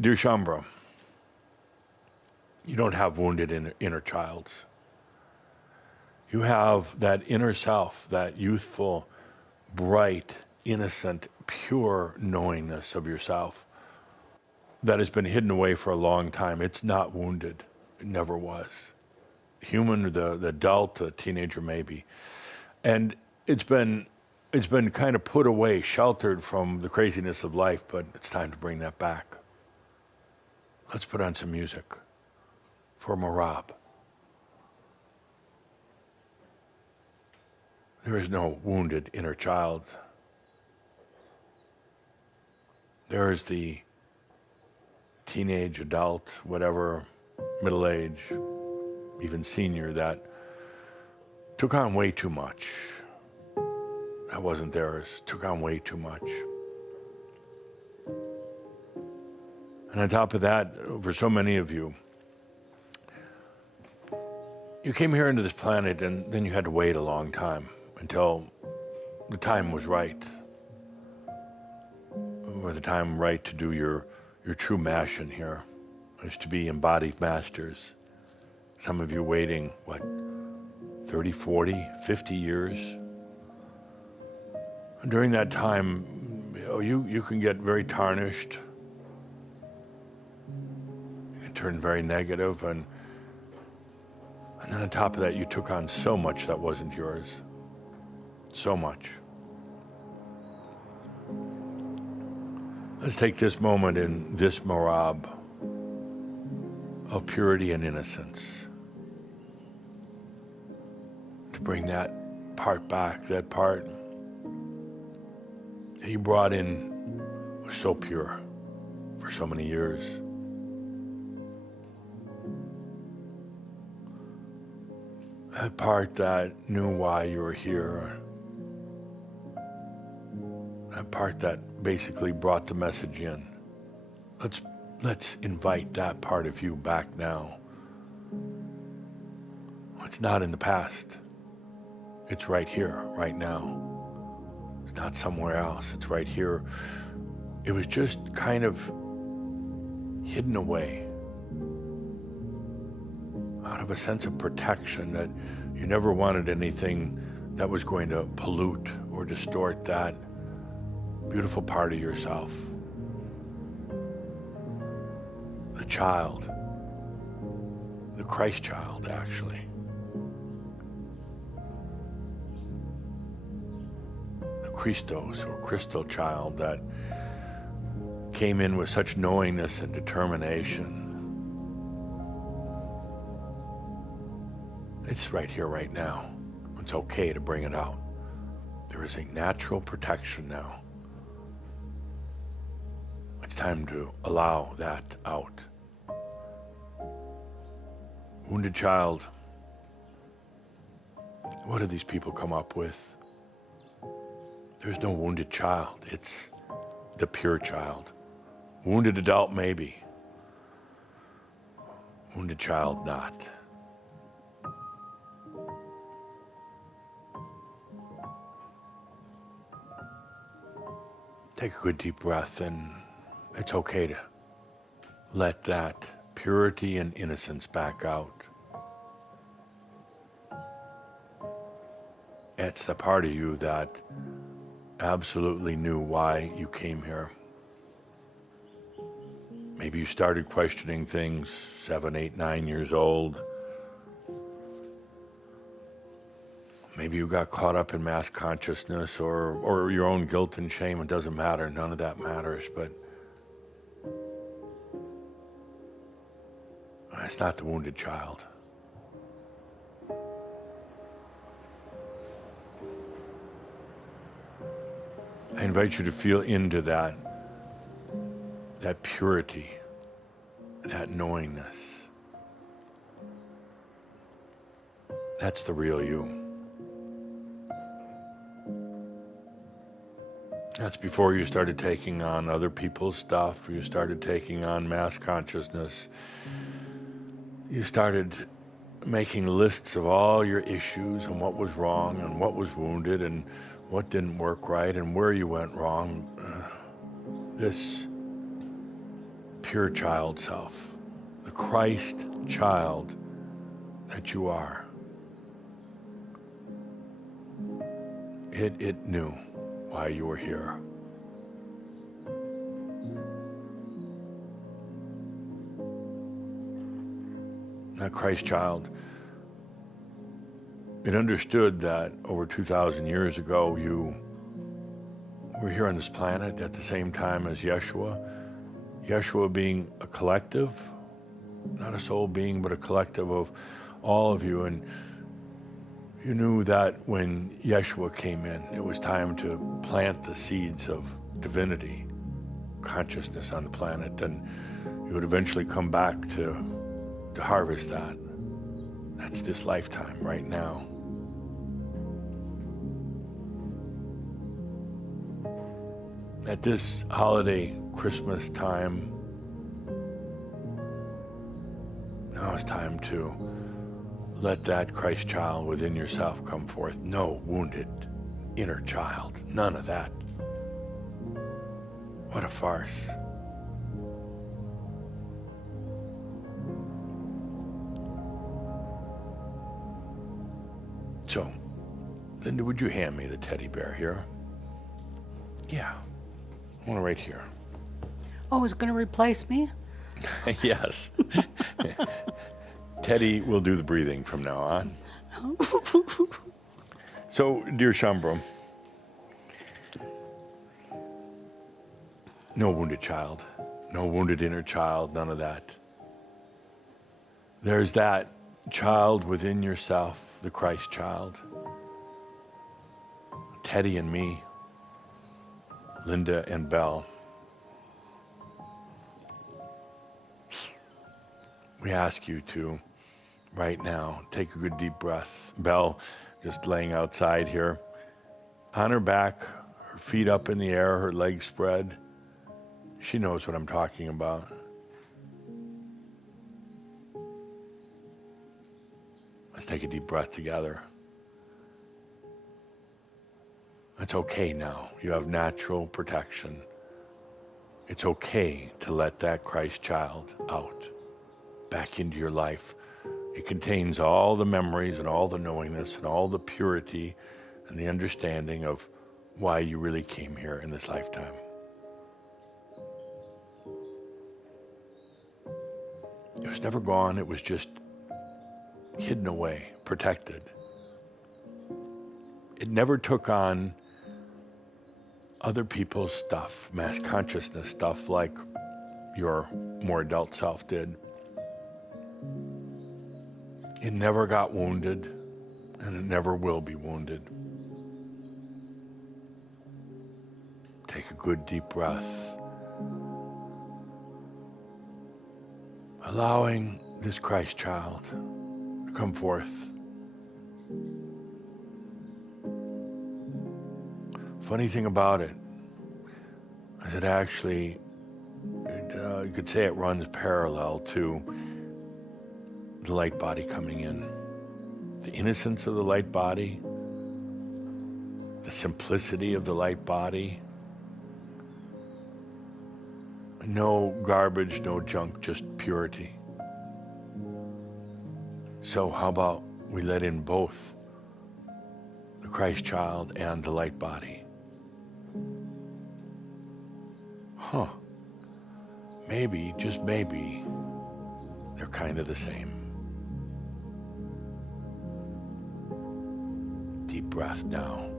Dear Shambra, you don't have wounded inner childs. You have that inner self, that youthful, bright, innocent, pure knowingness of yourself that has been hidden away for a long time. It's not wounded. It never was. Human, the adult, the teenager maybe. And it's been kind of put away, sheltered from the craziness of life, but it's time to bring that back. Let's put on some music for Merabh. There is no wounded inner child. There is the teenage, adult, whatever, middle age, even senior that took on way too much. That wasn't theirs, took on way too much. And on top of that, for so many of you, you came here into this planet and then you had to wait a long time until the time was right, or the time right to do your true mission here, is to be embodied masters. Some of you waiting, 30, 40, 50 years? And during that time, you can get very tarnished. You can turn very negative, and then on top of that, you took on so much that wasn't yours. So much. Let's take this moment in this Merabh of purity and innocence to bring that part back, that part that you brought in was so pure for so many years. That part that knew why you were here. That part that basically brought the message in. Let's invite that part of you back now. It's not in the past. It's right here, right now. It's not somewhere else. It's right here. It was just kind of hidden away out of a sense of protection that you never wanted anything that was going to pollute or distort that beautiful part of yourself. The child, the Christ child, actually. The Christos or crystal child that came in with such knowingness and determination. It's right here, right now. It's okay to bring it out. There is a natural protection now. It's time to allow that out. Wounded child. What do these people come up with? There's no wounded child. It's the pure child. Wounded adult, maybe. Wounded child, not. Take a good deep breath, and it's okay to let that purity and innocence back out. It's the part of you that absolutely knew why you came here. Maybe you started questioning things 7, 8, 9 years old. Maybe you got caught up in mass consciousness or your own guilt and shame. It doesn't matter. None of that matters. But it's not the wounded child. I invite you to feel into that purity, that knowingness. That's the real you. That's before you started taking on other people's stuff, you started taking on mass consciousness. You started making lists of all your issues and what was wrong and what was wounded and what didn't work right and where you went wrong. This pure child self, the Christ child that you are. It knew why you were here. That Christ child, it understood that over 2,000 years ago you were here on this planet at the same time as Yeshua. Yeshua being a collective, not a soul being, but a collective of all of you. And you knew that when Yeshua came in, it was time to plant the seeds of divinity, consciousness on the planet, and you would eventually come back to harvest that. That's this lifetime right now. At this holiday, Christmas time, now it's time to let that Christ child within yourself come forth. No wounded inner child, none of that. What a farce. So, Linda, would you hand me the teddy bear here? Yeah, I want it right here. Oh, it's going to replace me? Yes. Teddy will do the breathing from now on. So, dear Shambram, no wounded child, no wounded inner child, none of that. There's that child within yourself, the Christ child. Teddy and me, Linda and Belle. We ask you to, right now, take a good deep breath. Belle, just laying outside here, on her back, her feet up in the air, her legs spread. She knows what I'm talking about. Let's take a deep breath together. It's okay now. You have natural protection. It's okay to let that Christ child out, back into your life. It contains all the memories and all the knowingness and all the purity and the understanding of why you really came here in this lifetime. It was never gone. It was just hidden away, protected. It never took on other people's stuff, mass consciousness stuff like your more adult self did. It never got wounded, and it never will be wounded. Take a good deep breath, allowing this Christ child to come forth. Funny thing about it is it actually, you could say it runs parallel to the light body coming in. The innocence of the light body, the simplicity of the light body. No garbage, no junk, just purity. So how about we let in both the Christ child and the light body? Maybe, just maybe, they're kind of the same. Deep breath now.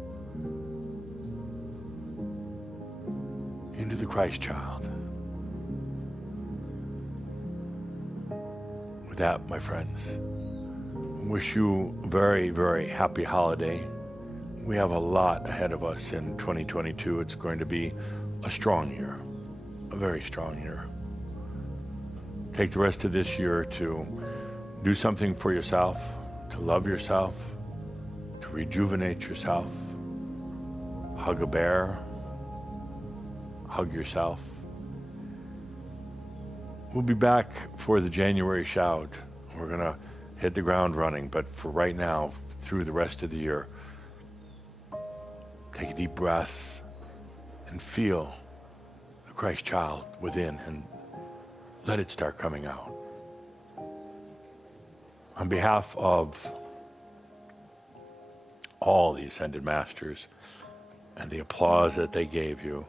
Into the Christ child. With that, my friends, I wish you a very, very happy holiday. We have a lot ahead of us in 2022. It's going to be a strong year, a very strong year. Take the rest of this year to do something for yourself, to love yourself, to rejuvenate yourself, hug a bear, hug yourself. We'll be back for the January Shoud. We're going to hit the ground running, but for right now, through the rest of the year, take a deep breath and feel the Christ child within and let it start coming out. On behalf of all the Ascended Masters and the applause that they gave you,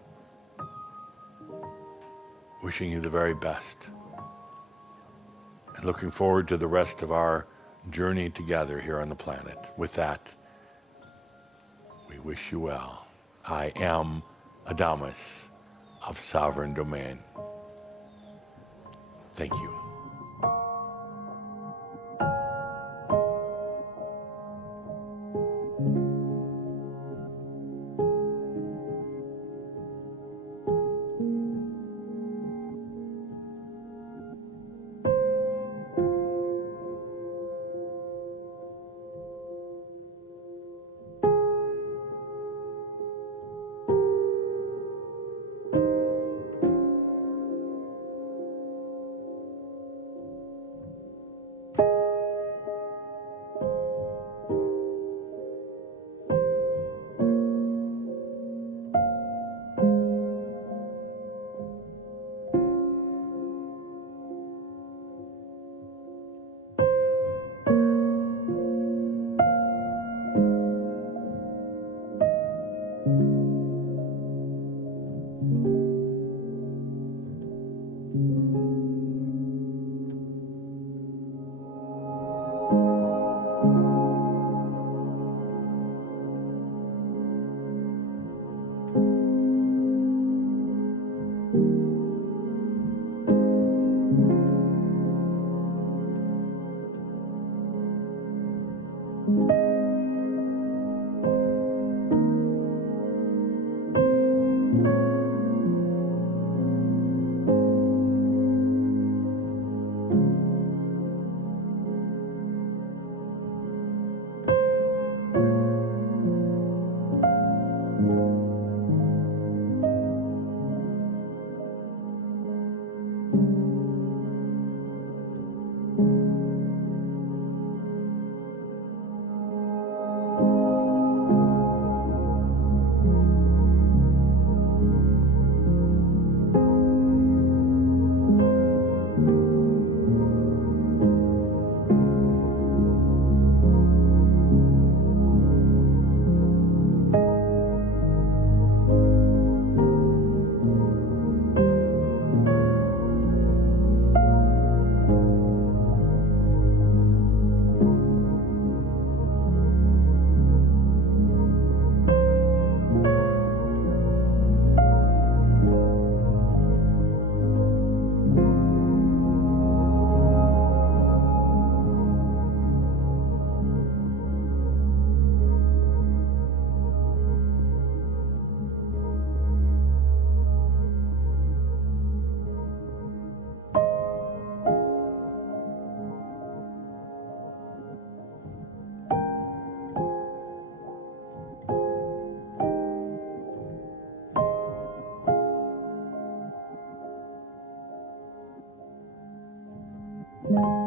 wishing you the very best and looking forward to the rest of our journey together here on the planet. With that, we wish you well. I am ADAMUS of Sovereign Domain. Thank you. Thank you.